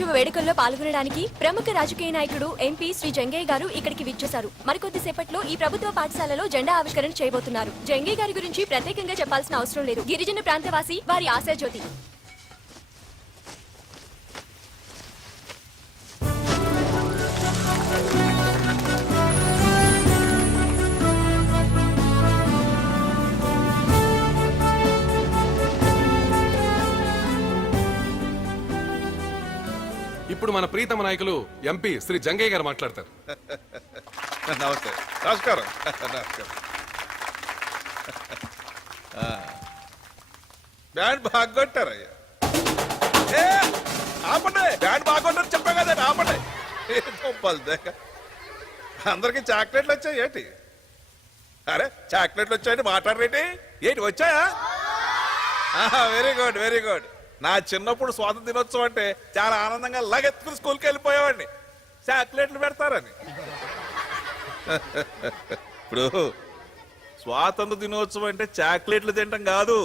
వార్షికోత్సవ వేడుకల్లో పాల్గొనడానికి ప్రముఖ రాజకీయ నాయకుడు ఎంపీ శ్రీ జంగయ్య గారు ఇక్కడికి విచ్చేశారు. మరికొద్ది సేపట్లో ఈ ప్రభుత్వ పాఠశాలలో జెండా ఆవిష్కరణ చేయబోతున్నారు. జంగయ్య గారి గురించి ప్రత్యేకంగా చెప్పాల్సిన అవసరం లేదు. గిరిజన ప్రాంతవాసి వారి ఆశాజ్యోతి. ఇప్పుడు మన ప్రీతమ నాయకులు ఎంపీ శ్రీ జంగయ్య గారు మాట్లాడతారు. నమస్తే. నమస్కారం. నమస్కారం. బ్యాండ్ బాగా కొట్టారయ్యా ఏ, ఆపండి. బ్యాండ్ బాగా కొట్టారు చెప్పా కదా ఆపండి. ఏ అందరికి చాక్లెట్లు వచ్చాయి ఏంటి? అరే చాక్లెట్లు వచ్చాయండి మాట్లాడరేంటి? ఏంటి వచ్చాయా? వెరీ గుడ్ వెరీ గుడ్ నా చిన్నప్పుడు స్వాతంత్ర దినోత్సవం అంటే చాలా ఆనందంగా లగెత్తుకుని స్కూల్కి వెళ్ళిపోయేవాడిని. చాక్లెట్లు పెడతారని. ఇప్పుడు స్వాతంత్ర దినోత్సవం అంటే చాక్లెట్లు తినటం కాదు.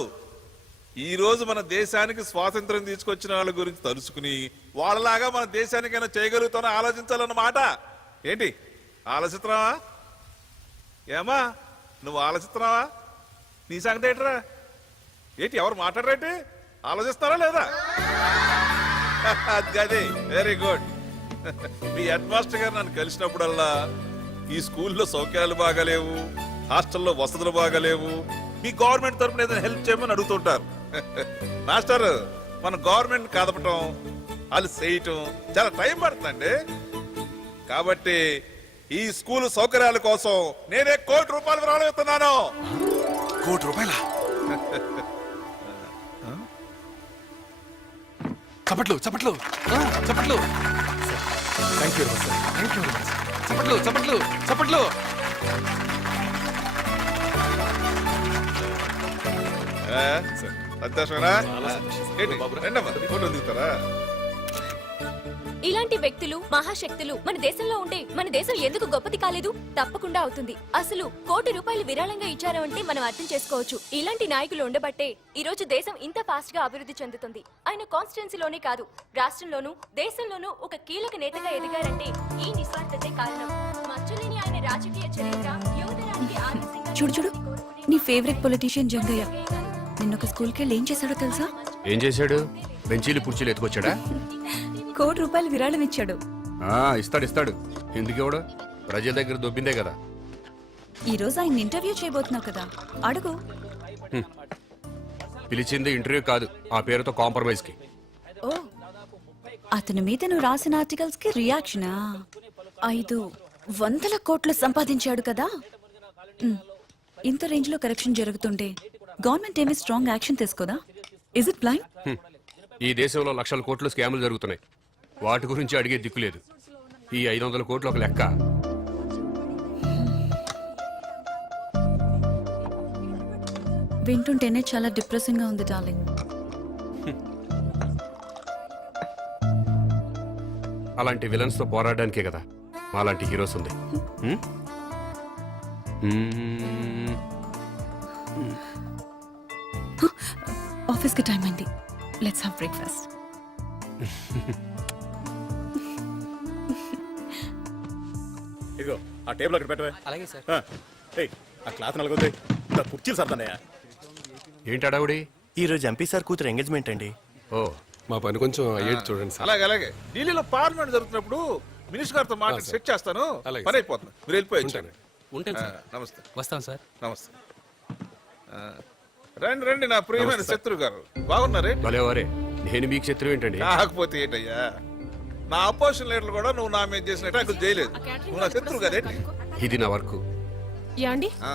ఈరోజు మన దేశానికి స్వాతంత్రం తీసుకొచ్చిన వాళ్ళ గురించి తలుసుకుని వాళ్ళలాగా మన దేశానికైనా చేయగలుగుతానో ఆలోచించాలన్నమాట. ఏంటి? ఆలోచిస్తున్నావా? ఏమా నువ్వు ఆలోచిస్తున్నావా? నీ సంగతి ఏంట్రా? ఏంటి ఎవరు మాట్లాడరేంటి? ఆలోచిస్తారా లేదా? అది వెరీ గుడ్ మీ హెడ్ మాస్టర్ గారు నన్ను కలిసినప్పుడల్లా ఈ స్కూల్లో సౌకర్యాలు బాగాలేవు హాస్టల్లో వసతులు బాగాలేవు. మీ గవర్నమెంట్ తరఫున ఏదైనా హెల్ప్ చేయమని అడుగుతుంటారు. మాస్టర్ మన గవర్నమెంట్ కదపటం వాళ్ళు చేయటం చాలా టైం పడుతుందండి. కాబట్టి ఈ స్కూల్ సౌకర్యాల కోసం నేనే కోటి రూపాయలు రాబోతున్నాను కోటి రూపాయల? చప్పట్లు చప్పట్లు. ఆ, చప్పట్లు. థ్యాంక్ యూ థ్యాంక్ యూ చప్పట్లు చప్పట్లు చప్పట్లు. ఏ? సంతోషమేనా ఏంటి? రండమ్మా. ఫోటో దిగుతారా? ఇలాంటి వ్యక్తులు మహాశక్తులు మన దేశంలో ఉంటే మన దేశం ఎందుకు గొప్పది కాలేదు? తప్పకుండా అవుతుంది. అసలు కోటి రూపాయలు విరాళంగా ఇచ్చారు అంటే మనం అర్థం చేసుకోవచ్చు. ఇలాంటి నాయకులు ఉండబట్టే ఈ రోజు దేశం ఇంత ఫాస్ట్గా అభివృద్ధి చెందుతుంది. ఆయన కాన్స్టిట్యున్సీలోనే కాదు రాష్ట్రంలోనూ దేశంలోనూ ఒక కీలక నేతగా ఎదిగారంటే ఈ నిస్వార్థతే కారణం. మచ్చలేని ఆయన రాజకీయ చరిత్ర యువతరానికి ఆదర్శంగా చూడు చూడు. నీ ఫేవరెట్ పొలిటీషియన్ జంగయ్య. నిన్న ఒక స్కూల్కి వెళ్ళి ఏం చేశాడో తెలుసా? ఏం చేశాడు? బెంచీలు కుర్చీలు ఎత్తుకొచ్చాడా? కోటి రూపాయలు విరాళం ఇచ్చాడు. ఆ, ఇస్తాడు ఇస్తాడు. ఎందుకు ఇవ్వడు ప్రజల దగ్గర దొబ్బిందే కదా. ఈ రోజు ఆయన ఇంటర్వ్యూ చేయబోతున్నావు కదా. అడుగు. పిలిచింది ఇంటర్వ్యూ కాదు ఆ పేరుతో కాంప్రమైజ్కి ఓ అతని మీద నువ్వు రాసిన ఆర్టికల్స్కి రియాక్షనా? ఐదు వందల కోట్లు సంపాదించాడు కదా. ఉమ్, ఇంత రేంజ్లో కరప్షన్ జరుగుతుంటే గవర్నమెంట్ ఏమీ strong action తీసుకోదా? Is it blind. ఈ దేశంలో లక్షల కోట్లు స్కాములు జరుగుతున్నాయి. వాటి గురించి అడిగే దిక్కు లేదు. ఈ ఐదు వందల కోట్లు ఒక లెక్క. వింటుంటేనే చాలా డిప్రెసింగ్గా ఉంది డార్లింగ్. అలాంటి విలన్స్తో పోరాడడానికే కదా అలాంటి హీరోస్ ఉంది. హ్మ్? ఆఫీస్కి టైం అయింది. లెట్స్ హావ్ బ్రేక్ఫాస్ట్ ఆ టేబుల్ అక్కడ పెట్టవే. అలాగే సార్. ఏయ్ ఆ క్లాత్ నలుగుతాయి కుర్చీలు సర్దన్నయ్యా ఏంటి అడావుడి ఈ రోజు ఎంపీ సార్ కూతురు ఎంగేజ్మెంట్ అండి. ఓ మా పని కొంచెం అయ్యేది చూడండి సార్. అలాగే అలాగే. ఢిల్లీలో పార్లమెంట్ జరుగుతున్నప్పుడు మినిస్టర్ గారితో మాట సెట్ చేస్తాను. అలాగే పని అయిపోతుంది. మీరు వెళ్ళిపోయి ఉంటాను. సార్. నమస్తే. వస్తాం సార్. నమస్తే. రండి రండి నా ప్రియమైన శత్రు గారు. బాగున్నారే? భలేవారే. నేను మీకు శత్రువు ఏంటండి? కాకపోతే ఏంటయ్యా? నా అపోజిషన్ లీడర్లు కూడా నువ్వు నా మీద చేసిన అటాకులు చేయలేదు. నువ్వు నా శత్రువు కదేంటి ఇది నా వర్క్. యాండి ఆ,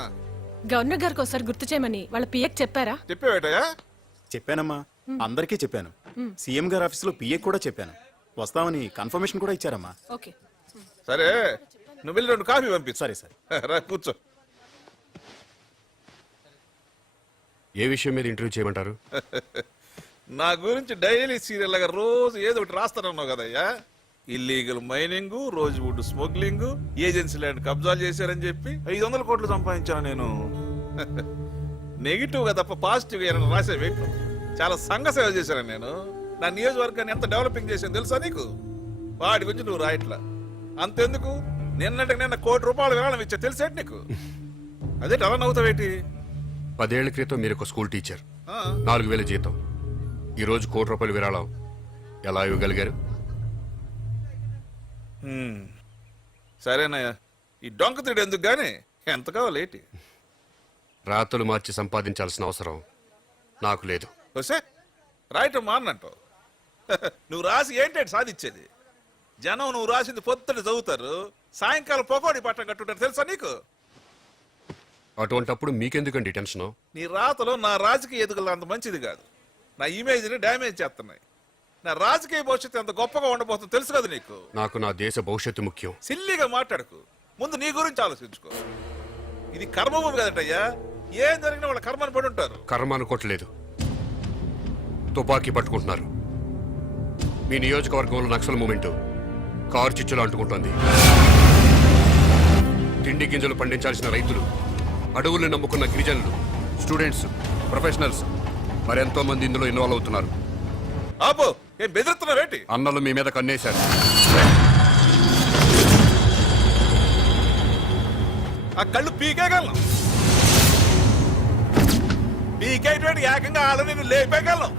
గవర్నర్ గారికి ఒకసారి గుర్తు చేయమని వాళ్ళ పిఎక్ చెప్పారా? చెప్పావేటయ్యా చెప్పానమ్మా. అందరికీ చెప్పాను. సీఎం గారి ఆఫీసులో పిఏ కూడా చెప్పాను. వస్తామని కన్ఫర్మేషన్ కూడా ఇచ్చారమ్మా. ఓకే. సరే నువ్వు వెళ్ళి రెండు కాఫీ పంపించు. సరే సార్. రా కూర్చో. ఏ విషయం మీద ఇంటర్వ్యూ చేయమంటారు? నా గురించి డైలీ సీరియల్ లాగా రోజు ఏదో ఒకటి రాస్తానన్నావు కదయ్యా. Illegal mining rosewood smuggling agency land కబ్జాలు చేశారని చెప్పి ఐదు వందల కోట్లు సంపాదించాను నేను. నెగిటివ్గా తప్ప పాజిటివ్గా రాసే వ్యక్తి చాలా సంఘ సేవ చేశాను నేను. నా నియోజకవర్గాన్ని ఎంత డెవలపింగ్ చేసాను తెలుసా నీకు? వాడి గురించి నువ్వు రాయట్లా. అంతెందుకు? నిన్నటికి నిన్న కోటి రూపాయలు విరాళం ఇచ్చా తెలిసేటి నీకు? అదే అలా నవ్వుతావేటి? పదేళ్ళ క్రితం మీరు ఒక స్కూల్ టీచర్. నాలుగు వేల జీతం. ఈరోజు కోటి రూపాయలు విరాళం. ఎలా ఇవ్వగలిగారు. సరేనయ్యా ఈ డొంక తిడు ఎందుకు గానీ? ఎంత కావాలేటి రాతలు మార్చి సంపాదించాల్సిన అవసరం నాకు లేదు. వస్తే రాయటం మానంటావు నువ్వు రాసి ఏంటంటే సాధించేది? జనం నువ్వు రాసింది పొద్దున చదువుతారు సాయంకాలం పొగోడి పట్టం కట్టుంటారు తెలుసా నీకు? అటువంటప్పుడు మీకెందుకండి టెన్షను? నీ రాతలో నా రాజకీయ ఎదుగులు అంత మంచిది కాదు. నా ఇమేజ్ని డ్యామేజ్ చేస్తున్నాయి. నా రాజకీయ భవిష్యత్తు ఎంత గొప్పగా ఉండబోతుందో తెలుసు కదా నీకు. నాకు నా దేశ భవిష్యత్తు ముఖ్యం. సిల్లిగా మాట్లాడకు. ముందు నీ గురించి ఆలోచించుకో. ఇది కర్మభూమి కదటయ్యా. ఏం జరిగినా వాళ్ళ కర్మని పడి ఉంటారు. కర్మ అనుకోవట్లేదు. తుపాకీ పట్టుకుంటున్నారు. మీ నియోజకవర్గంలో నక్సల్ మూమెంట్ కారు చిచ్చులు అంటుకుంటోంది. తిండి గింజలు పండించాల్సిన రైతులు అడవుల్ని నమ్ముకున్న గిరిజనులు స్టూడెంట్స్ ప్రొఫెషనల్స్ మరెంతో మంది ఇందులో ఇన్వాల్వ్ అవుతున్నారు. ఆపో ఏం బెదిరిస్తున్నావేంటి అన్నలు మీ మీద కన్నేశారు. ఆ కళ్ళు పీకేయగలను. పీకేటువంటి ఏకంగా ఆడ నేను లేపేయగలను.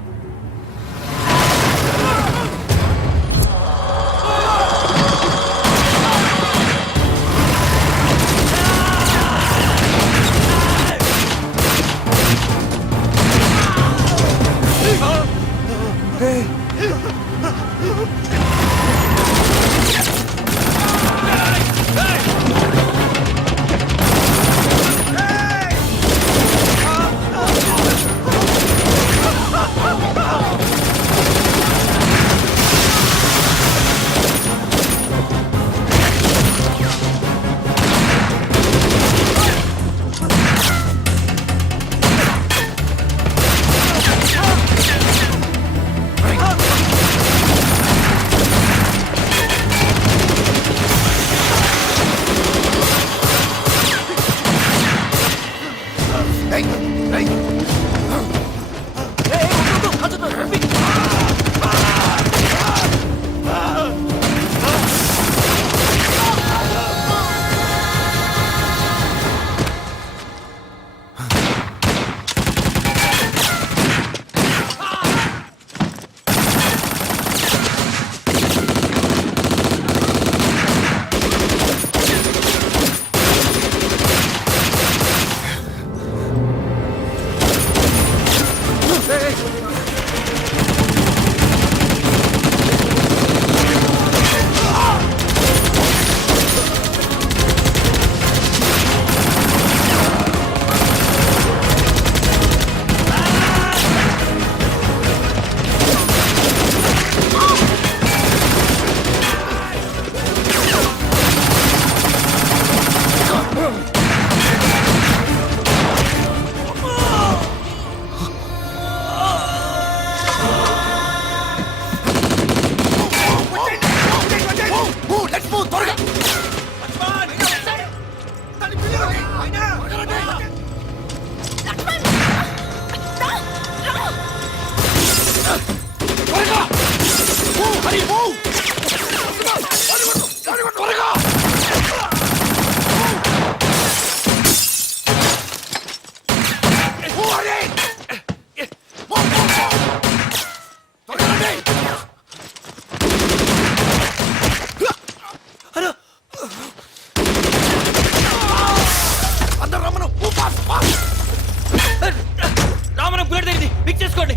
రామన బుల్లెట్ తగిలింది పిక్ చేసుకోండి.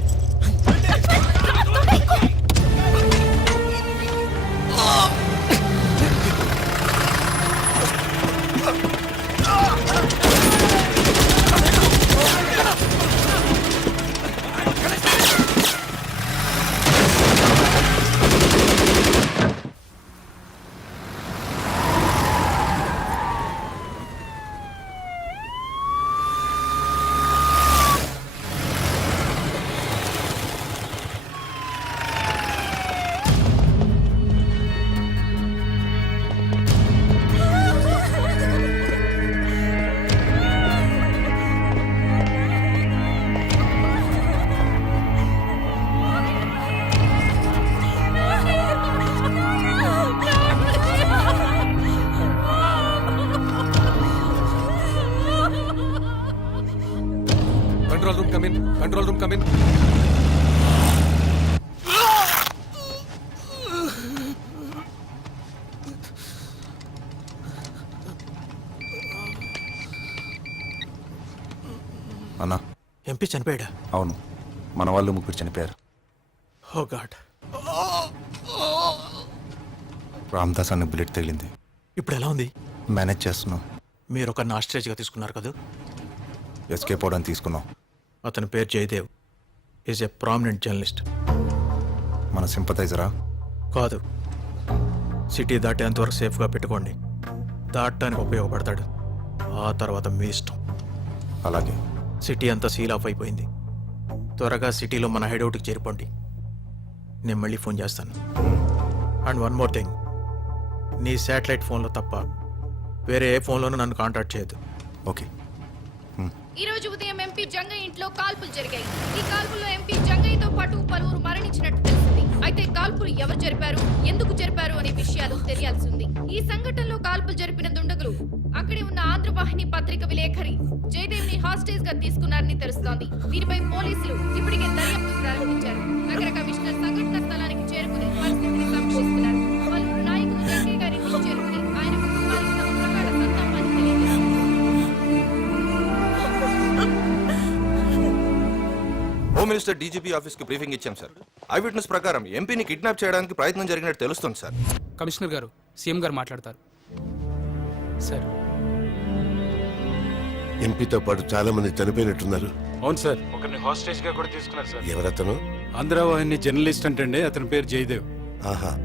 ఎంపీ చనిపోయాడా? అవును. మన వాళ్ళు ముగ్గురు చనిపోయారు. ఓ గాడ్. రామ్దాస్ అన్న బుల్లెట్ తగిలింది. ఇప్పుడు ఎలా ఉంది? మేనేజ్ చేస్తున్నాం. మీరు ఒక నాస్ట్రేజ్గా తీసుకున్నారు కదా? ఎస్కేప్ అవడానికి తీసుకున్నాం. అతని పేరు Jayadev. Is a prominent journalist మన సింపథైజరా? కాదు. సిటీ దాటేంత వరకు సేఫ్గా పెట్టుకోండి. దాటడానికి ఉపయోగపడతాడు. ఆ తర్వాత మీ ఇష్టం. అలాగే. సిటీ అంతా సీల్ ఆఫ్ అయిపోయింది. త్వరగా సిటీలో మన హైడౌట్కి చేరిపోండి. నేను మళ్ళీ ఫోన్ చేస్తాను. And one more thing. నీ శాటిలైట్ ఫోన్లో తప్ప వేరే ఏ ఫోన్లోనూ నన్ను కాంటాక్ట్ చేయొద్దు. ఓకే. ఈ రోజు ఉదయం ఎంపీ జంగయ్య ఇంట్లో కాల్పులు జరిగాయి. ఈ కాల్పుల్లో ఎంపీ జంగయ్యతో పాటు పలువురు మరణించినట్టు తెలిసింది అయితే కాల్పులు ఎవరు జరిపారు? ఎందుకు జరిపారు అనే విషయాలు తెలియాల్సి ఉంది. ఈ సంఘటనలో కాల్పులు జరిపిన దుండగులు అక్కడే ఉన్న ఆంధ్రవాహిని పత్రిక విలేఖరి జయదేవ్ని హాస్టేజ్గా తీసుకున్నారని తెలుస్తోంది. దీనిపై పోలీసులు ఇప్పటికే దర్యాప్తు ప్రారంభించారు. నగర కమిషనర్ సంఘటన స్థలానికి చేరుకుని పరిస్థితిని సమీక్షిస్తున్నారు. పలువురు నాయకులు చేరుకుని ఆయన కుటుంబానికి తమ ప్రకార సంతాపాన్ని తెలియజేశారు. హోమ్ మినిస్టర్ డీజీపీ ఆఫీస్కి బ్రీఫింగ్ ఇచ్చాం సార్. ఐ విట్నెస్ ప్రకారం ఎంపీని కిడ్నాప్ చేయడానికి ప్రయత్నం జరిగినట్టు తెలుస్తుంది సార్. కమిషనర్ గారు సీఎం గారు మాట్లాడతారు. సార్ ఎంపీతో పాటు చాలా మంది చనిపోయినట్టున్నారు. అవును సార్. ఒకరిని హాస్టేజ్గా కూడా తీసుకున్నారు సార్. ఎవరతను? ఆంధ్రవాహిని జర్నలిస్ట్ అంటే అతని పేరు జయదేవ్. ఆహా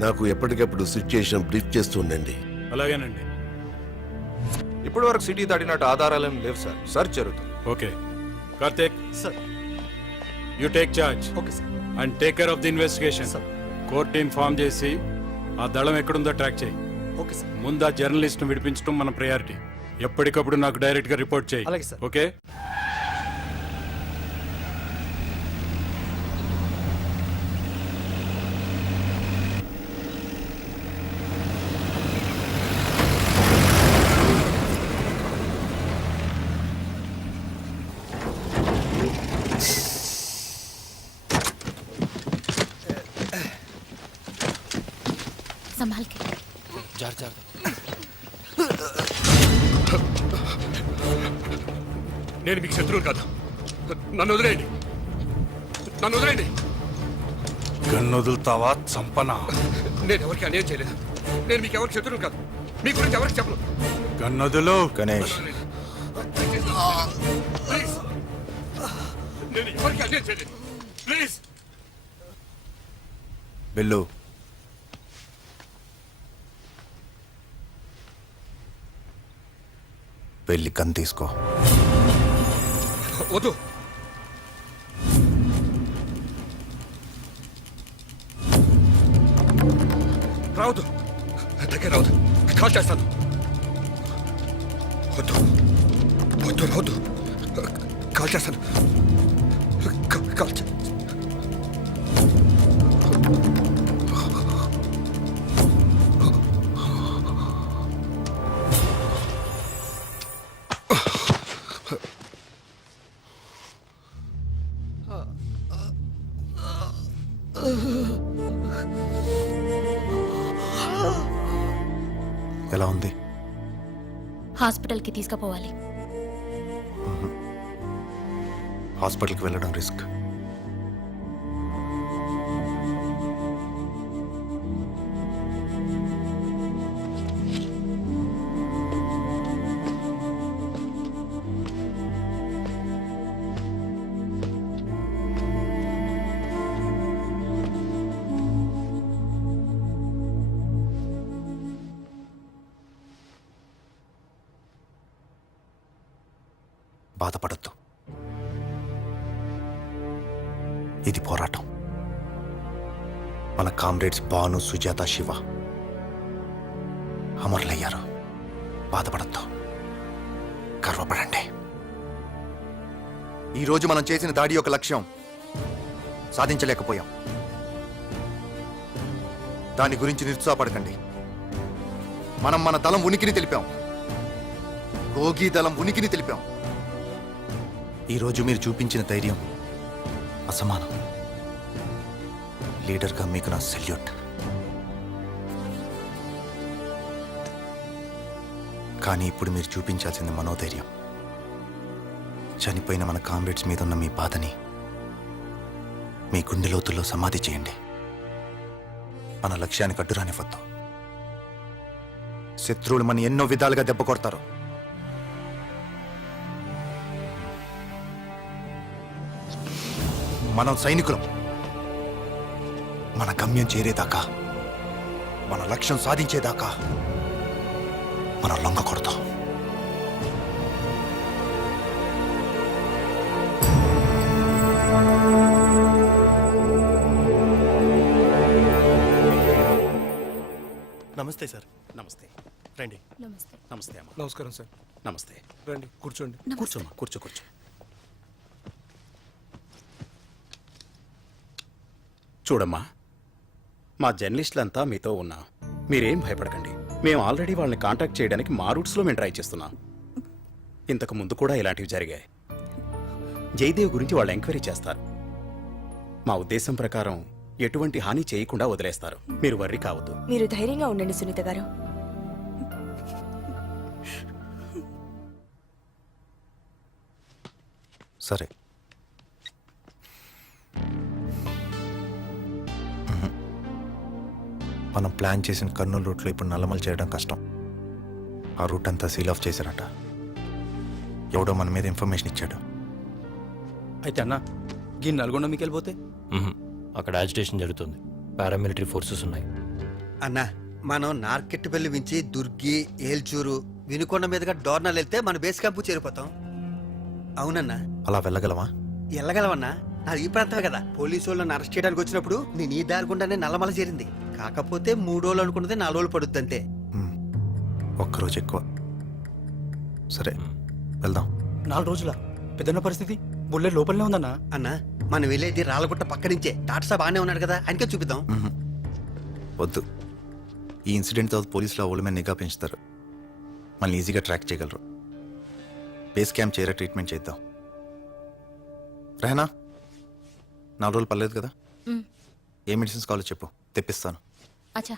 నాకు ఎప్పటికప్పుడు సిచ్యుయేషన్ బ్రీఫ్ చేస్తూ ఉండండి. అలాగేనండి. ఇప్పటి వరకు సిటీ దాటినట్టు ఆధారాలేం లేవు సార్. సర్చ్ జరుగుతుంది okay. Karthik. Sir. You take charge okay sir. And take care of the investigation court inform చేసి ఆ దళం ఎక్కడుందో ట్రాక్ చేయి. Okay sir. ముందు ఆ జర్నలిస్ట్ను విడిపించడం మన ప్రయారిటీ ఎప్పటికప్పుడు నాకు డైరెక్ట్గా రిపోర్ట్ చేయి అలాగే సార్. ఓకే నేను మీకు శత్రువు కాదు. నన్ను వదిలేయండి. నన్ను వదిలేయండి. గన్ను వదులుతావా చంపనా? నేను ఎవరికి అన్యాయం చేయలేదు. నేను మీకు ఎవరికి శత్రువు కాదు. మీ గురించి ఎవరికి చెప్పను. గన్నదులు గణేష్. ప్లీజ్. నేను ఎవరికి అన్యాయం చేయలేదు. ప్లీజ్. బిల్లు వెళ్ళి గన్ తీసుకో. వద్దు. రావద్దు. దగ్గర రావద్దు. కాల్ చేస్తాను. వద్దు. వద్దు రావద్దు. కాల్ చేస్తాను. కాల్ చే- హాస్పిటల్కి తీసుకుపోవాలి. హాస్పిటల్కి వెళ్ళడం రిస్క్. బాధపడద్దు. ఇది పోరాటం. మన కామ్రేడ్స్ బాను సుజాత శివ అమరులయ్యారు. బాధపడద్దు. గర్వపడండి. ఈరోజు మనం చేసిన దాడి యొక్క లక్ష్యం సాధించలేకపోయాం. దాని గురించి నిరుత్సాహపడకండి. మనం మన దళం ఉనికిని తెలిపాం. గోగి దళం ఉనికిని తెలిపాం. ఈరోజు మీరు చూపించిన ధైర్యం అసమానం. లీడర్గా మీకు నా సెల్యూట్. కానీ ఇప్పుడు మీరు చూపించాల్సింది మనోధైర్యం. చనిపోయిన మన కామ్రేడ్స్ మీద ఉన్న మీ బాధని మీ గుండె లోతుల్లో సమాధి చేయండి. మన లక్ష్యానికి అడ్డురానివ్వద్దు శత్రువులు మన ఎన్నో విధాలుగా దెబ్బ కొడతారు. మనం సైనికులం. మన గమ్యం చేరేదాకా మన లక్ష్యం సాధించేదాకా మనం లొంగకూడదు నమస్తే సార్. నమస్తే. రండి. నమస్తే. నమస్తే అమ్మా. నమస్కారం సార్. నమస్తే. రండి కూర్చోండి. కూర్చోమ్మా కూర్చో కూర్చో. చూడమ్మా మా జర్నలిస్టులంతా మీతో ఉన్నాం. మీరేం భయపడకండి. మేము ఆల్రెడీ వాళ్ళని కాంటాక్ట్ చేయడానికి మా రూట్స్లో మేము ట్రై చేస్తున్నాం. ఇంతకు ముందు కూడా ఇలాంటివి జరిగాయి. జయదేవ్ గురించి వాళ్ళు ఎంక్వైరీ చేస్తారు. మా ఉద్దేశం ప్రకారం ఎటువంటి హాని చేయకుండా వదిలేస్తారు. మీరు వర్రీ కావద్దు. మీరు ధైర్యంగా ఉండండి సునీత గారు. సరే. మనం ప్లాన్ చేసిన కర్నూలు రూట్లో ఇప్పుడు నల్లమలు చేయడం కష్టం. ఆ రూట్ అంతా సీల్ ఆఫ్ చేశారట. ఎవడో మన మీద ఇన్ఫర్మేషన్ ఇచ్చాడు. అయితే అన్న ఈ నల్గొండ మీకు వెళ్ళిపోతే అక్కడ యాజిటేషన్ జరుగుతుంది. పారామిలిటరీ ఫోర్సెస్ ఉన్నాయి. అన్నా మనం నార్కెట్ బెల్లి మించి దుర్గి ఏల్చూరు వినుకొండ మీదుగా డోర్నల్ వెళ్తే మన బేస్ క్యాంపు చేరిపోతాం. అవునన్నా. అలా వెళ్ళగలవా? వెళ్ళగలవన్నా. నాది ఈ ప్రాంతమే కదా. పోలీసు వాళ్ళని అరెస్ట్ చేయడానికి వచ్చినప్పుడు నేను ఈ దారి గుండానే నల్లమల చేరింది. కాకపోతే మూడు రోజులు అనుకున్నది నాలుగు రోజులు పడుద్ది అంతే. ఒక్కరోజు ఎక్కువ. సరే వెళ్దాం. నాలుగు రోజుల? పెద్దన్న పరిస్థితి? బుల్లెట్ లోపలనే ఉందన్నా? అన్నా మనం వెళ్ళేది రాళ్ళగుట్ట పక్క నుంచే డాక్టర్ సాబ్ బాగానే ఉన్నాడు కదా ఆయనకే చూపిద్దాం. వద్దు. ఈ ఇన్సిడెంట్ తర్వాత పోలీసులు ఆ మీద నిఘా పెంచుతారు. మళ్ళీ ఈజీగా ట్రాక్ చేయగలరు. బేస్ క్యాంప్ చేరే ట్రీట్మెంట్ చేద్దాం. రెహనా నాలుగు రోజులు పర్లేదు కదా? ఏ మెడిసిన్స్ కావాలో చెప్పు తెప్పిస్తాను. అచ్చా.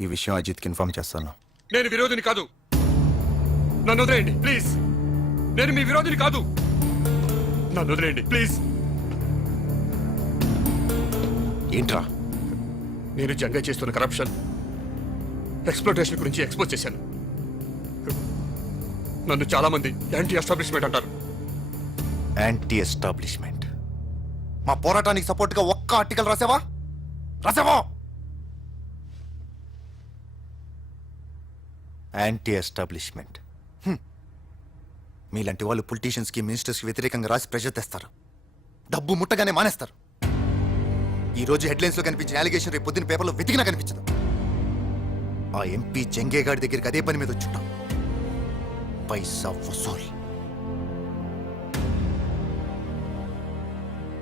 ఈ విషయం అజిత్కి ఇన్ఫార్మ్ చేస్తాను. నేను విరోధిని కాదు. నన్ను వదిలేయండి ప్లీజ్. నేను మీ విరోధిని కాదు. నన్ను వదిలేయండి ప్లీజ్. ఏంట్రా? నేను జంగా చేస్తున్న కరప్షన్ ఎక్స్ప్లోటేషన్ గురించి ఎక్స్పోజ్ చేశాను. నన్ను చాలా మంది యాంటీ ఎస్టాబ్లిష్మెంట్ అంటారు. యాంటీ ఎస్టాబ్లిష్మెంట్ మా పోరాటానికి సపోర్ట్గా ఒక్క ఆర్టికల్ రాసావా? రాసావా? యాంటీ ఎస్టాబ్లిష్మెంట్ మీలాంటి వాళ్ళు పొలిటీషియన్స్కి మినిస్టర్స్కి వ్యతిరేకంగా రాసి ప్రెషర్ తెస్తారు. డబ్బు ముట్టగానే మానేస్తారు. ఈ రోజు హెడ్లైన్స్లో కనిపించిన అలిగేషన్ రేపు పొద్దున్న పేపర్లో వెతికినా కనిపించదు. ఆ ఎంపీ జంగే గారి దగ్గరికి అదే పని మీద వచ్చుంటాం. పైసా వసూలు.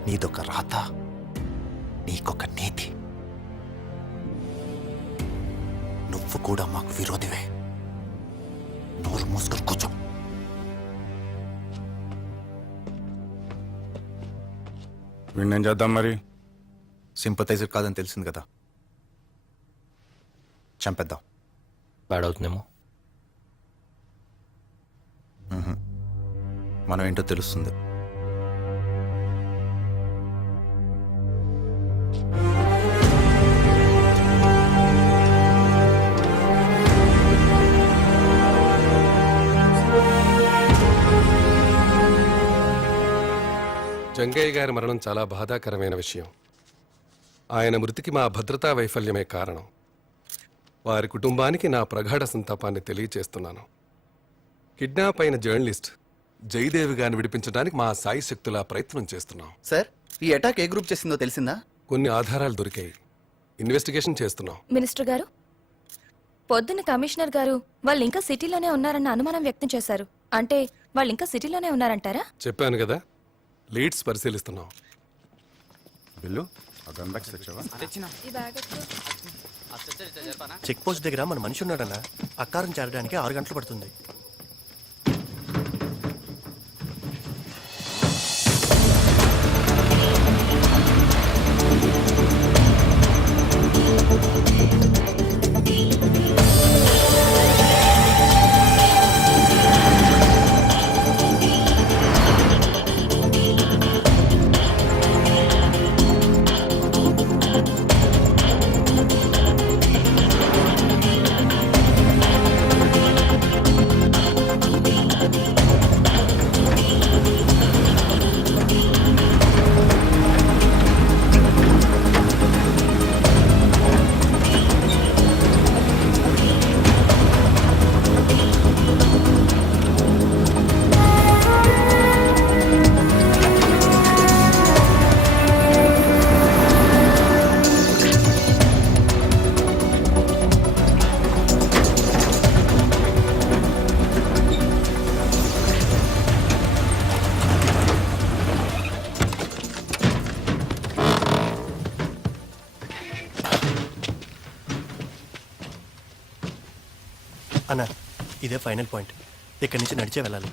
నీదొక రాత నీకొక నీతి. నువ్వు కూడా మాకు విరోధివే. నోరు మూసుకొని కూర్చో. వీణేం చేద్దాం మరి? సింపతైజర్ కాదని తెలిసింది కదా. చంపేద్దాం. బ్యాడ్ అవుతుందేమో మనం ఏంటో తెలుస్తుంది. జంగయ్య గారి మరణం చాలా బాధాకరమైన విషయం. ఆయన మృతికి మా భద్రతా వైఫల్యమే కారణం. వారి కుటుంబానికి నా ప్రగాఢ సంతాపాన్ని తెలియచేస్తున్నాను. కిడ్నాప్ అయిన జర్నలిస్ట్ జయదేవి గారిని విడిపించడానికి మా సాయి శక్తులా ప్రయత్నం చేస్తున్నాం. సార్ ఈ అటాక్ ఏ గ్రూప్ చేసిందో తెలిసిందా? కొన్ని ఆధారాలు దొరికాయి. ఇన్వెస్టిగేషన్ చేస్తున్నాం. మినిస్టర్ గారు పొద్దున్న కమిషనర్ గారు వాళ్ళు ఇంకా సిటీలోనే ఉన్నారన్న అనుమానం వ్యక్తం చేశారు. అంటే వాళ్ళు ఇంకా సిటీలోనే ఉన్నారంటారా? చెప్పాను కదా లీడ్స్ పరిశీలిస్తున్నాం. బిల్లు చెక్ పోస్ట్ దగ్గర మన మనిషి ఉన్నాడన్నా. అక్కారం చేరడానికి ఆరు గంటలు పడుతుంది. అన్న ఇదే ఫైనల్ పాయింట్. ఇక్కడి నుంచి నడిచే వెళ్ళాలి.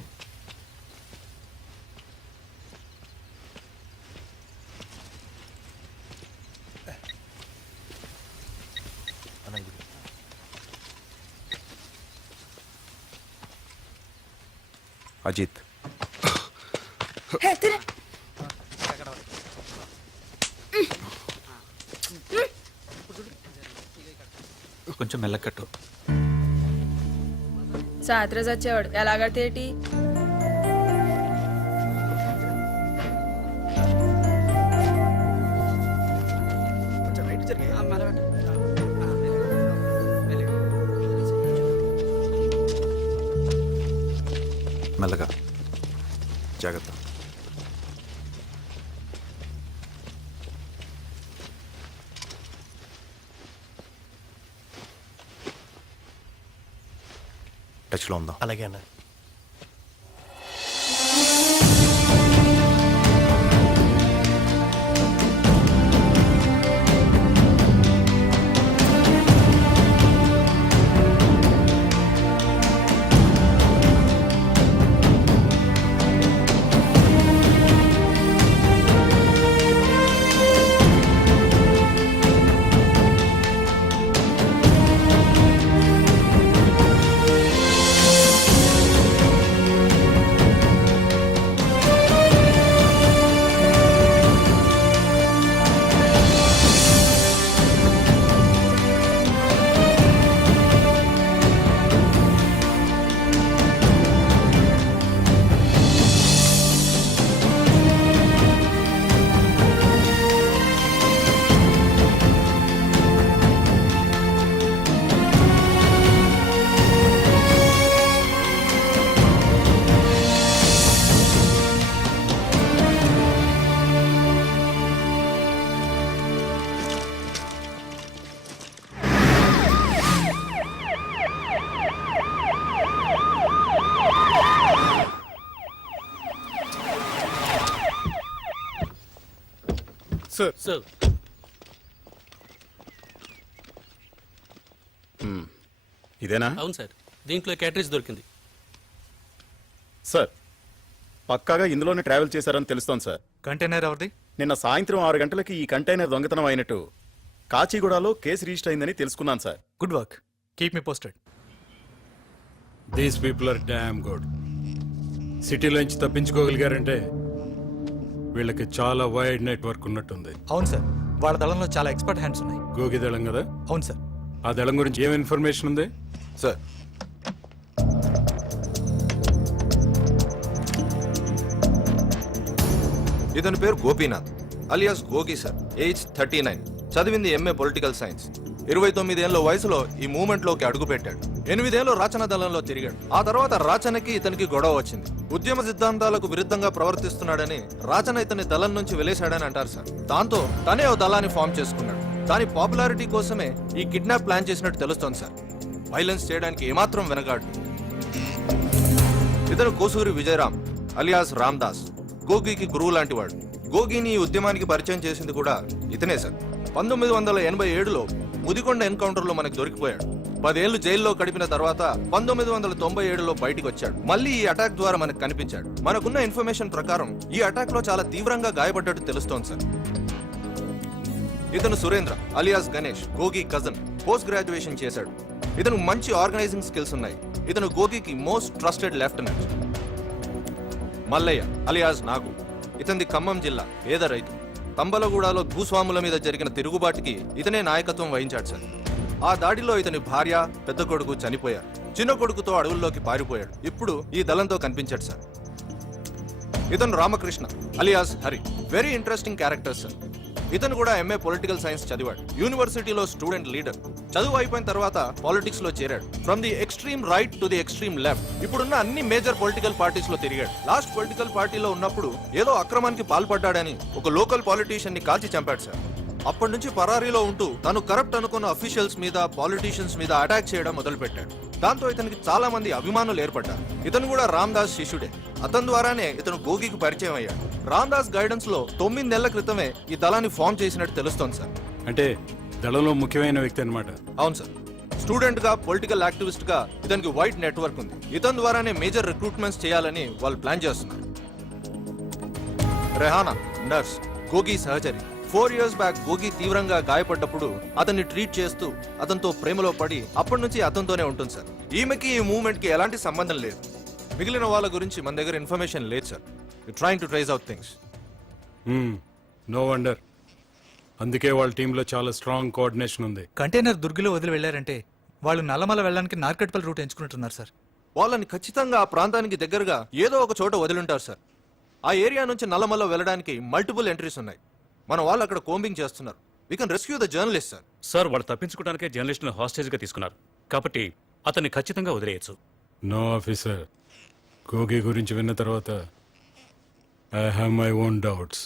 అజిత్ సాయంత్రం వచ్చేవాడు ఎలాగట్టేటి మెల్లగా. జాగ్రత్త. టచ్లో ఉందాం అలాగే అన్న సార్ సార్ ఇదేనా? అవును సార్. దీంట్లో క్యాటరేజ్ దొరికింది. సార్ పక్కాగా ఇందులోనే ట్రావెల్ చేశారని తెలుస్తోంది సార్. కంటైనర్ ఎవరిది? నిన్న సాయంత్రం ఆరు గంటలకి ఈ కంటైనర్ దొంగతనం అయినట్టు కాచిగూడలో కేసు రిజిస్టర్ అయిందని తెలుసుకున్నాను sir. Good work. Keep me posted. These people are damn good సిటీలోంచి తప్పించుకోగలిగారంటే వీళ్ళకి చాలా వైడ్ నెట్వర్క్ ఉన్నట్టుంది. అవును సార్ వాళ్ళ దళంలో చాలా ఎక్స్పర్ట్ హ్యాండ్స్ ఉన్నాయి. గోగి దళం కదా? అవును సార్. ఆ దళం గురించి ఏం ఇన్ఫర్మేషన్ ఉంది? సార్. ఇతని పేరు Gopinath alias Gogi sir age thirty nine చదివింది ఎంఏ పొలిటికల్ సైన్స్ ఇరవై తొమ్మిదేళ్ళ వయసులో ఈ మూవ్మెంట్లోకి అడుగుపెట్టాడు. ఎనిమిదేళ్ళు రాచన దళంలో తిరిగాడు. ఆ తర్వాత రాచనకి ఇతనికి గొడవ వచ్చింది. ఉద్యమ సిద్ధాంతాలకు విరుద్ధంగా ప్రవర్తిస్తున్నాడని రాచన ఇతని దళం నుంచి వెలేశాడని అంటారు సార్. దాంతో తనే ఓ దళాన్ని ఫామ్ చేసుకున్నాడు. దాని పాపులారిటీ కోసమే ఈ కిడ్నాప్ ప్లాన్ చేసినట్టు తెలుస్తోంది సార్. వైలెన్స్ చేయడానికి ఏమాత్రం వెనగాడు ఇతను కోసూరి విజయరామ్ అలియాస్ రామ్దాస్ గోగికి గురువు లాంటివాడు. గోగిని ఈ ఉద్యమానికి పరిచయం చేసింది కూడా ఇతనే సార్. పంతొమ్మిది వందల ఎనభై ఏడులో ముదికొండ ఎన్కౌంటర్లో మనకు దొరికిపోయాడు. పదేళ్ళు జైల్లో గడిపిన తర్వాత పంతొమ్మిది వందల తొంభై ఏడులో బయటికి వచ్చాడు మళ్ళీ ఈ అటాక్ ద్వారా మనకు కనిపించాడు. మనకున్న ఇన్ఫర్మేషన్ ప్రకారం ఈ అటాక్లో చాలా తీవ్రంగా గాయపడ్డట్టు తెలుస్తోంది సార్. ఇతను Surendra alias Ganesh Gogi cousin post graduation చేశాడు. ఇతను మంచి ఆర్గనైజింగ్ స్కిల్స్ ఉన్నాయి. ఇతను గోగికి most trusted lieutenant. Mallayya alias Nagu ఇతంది Khammam జిల్లా పేద రైతు. తంబలగూడలో భూస్వాముల మీద జరిగిన తిరుగుబాటుకి ఇతనే నాయకత్వం వహించాడు సార్. ఆ దాడిలో ఇతని భార్య పెద్ద కొడుకు చనిపోయారు. చిన్న కొడుకుతో అడవుల్లోకి పారిపోయాడు. ఇప్పుడు ఈ దళంతో కనిపించాడు సార్. ఇతను Ramakrishna alias Hari. Very interesting character sir ఇతను కూడా ఎంఏ పొలిటికల్ సైన్స్ చదివాడు. యూనివర్సిటీలో స్టూడెంట్ లీడర్ చదువు అయిపోయిన తర్వాత పాలిటిక్స్లో చేరాడు. From the extreme right to the extreme left ఇప్పుడున్న అన్ని మేజర్ పొలిటికల్ పార్టీస్లో తిరిగాడు. లాస్ట్ పొలిటికల్ పార్టీలో ఉన్నప్పుడు ఏదో అక్రమానికి పాల్పడ్డాడని ఒక లోకల్ పాలిటీషియన్ని కాల్చి చంపాడు సార్. అప్పటి నుంచి పరారీలో ఉంటూ తను కరప్ట్ అనుకున్న అఫీషియల్స్ మీద పాలిటీషియన్స్ మీద అటాక్ చేయడం మొదలుపెట్టాడు. దాంతో ఇతనికి చాలా మంది అభిమానులు ఏర్పడ్డారు. ఇతను కూడా రామ్ దాస్ శిష్యుడే. అతని ద్వారానే ఇతను గోగికి పరిచయం అయ్యాడు. రామ్ దాస్ గైడెన్స్లో తొమ్మిది నెలల క్రితమే ఈ దళాన్ని ఫామ్ చేసినట్టు తెలుస్తోంది సార్. అంటే దళంలో ముఖ్యమైన వ్యక్తి అన్నమాట. అవును సార్. స్టూడెంట్గా పొలిటికల్ యాక్టివిస్ట్గా ఇతనికి వైట్ నెట్వర్క్ ఉంది. ఇతని ద్వారానే మేజర్ రిక్రూట్మెంట్స్ చేయాలని వాళ్ళు ప్లాన్ చేస్తున్నారు. రెహానా నర్స్ గోగి సహచరి. ఫోర్ ఇయర్స్ బ్యాక్ గోగి తీవ్రంగా గాయపడ్డప్పుడు అతన్ని ట్రీట్ చేస్తూ అతనితో ప్రేమలో పడి అప్పటి నుంచి అతనితోనే ఉంటుంది సార్. ఈమెకి ఈ మూవ్మెంట్కి ఎలాంటి సంబంధం లేదు. మిగిలిన వాళ్ళ గురించి మన దగ్గర ఇన్ఫర్మేషన్ లేదు sir. Trying to trace out things no wonder అందుకే వాళ్ళ టీంలో చాలా స్ట్రాంగ్ కోఆర్డినేషన్ ఉంది. కంటైనర్ దుర్గిలో వదిలి వెళ్ళారంటే వాళ్ళు నల్లమల వెళ్ళడానికి నార్కట్పల్ రూట్ ఎంచుకుంటున్నారు సార్. వాళ్ళని ఖచ్చితంగా ఆ ప్రాంతానికి దగ్గరగా ఏదో ఒక చోట వదిలింటారు సార్. ఆ ఏరియా నుంచి నల్లమల్ల వెళ్ళడానికి మల్టిపుల్ ఎంట్రీస్ ఉన్నాయి. మన వాళ్ళు అక్కడ కోంబింగ్ చేస్తున్నారు. We can rescue the journalist sir. Sir వాళ్ళు తప్పించుకోవడానికే జర్నలిస్టులను హాస్టేజ్గా తీసుకున్నారు. కాబట్టి అతన్ని ఖచ్చితంగా వదిలేయచ్చు. నో ఆఫీసర్ గోగి గురించి విన్న తర్వాత I have my own doubts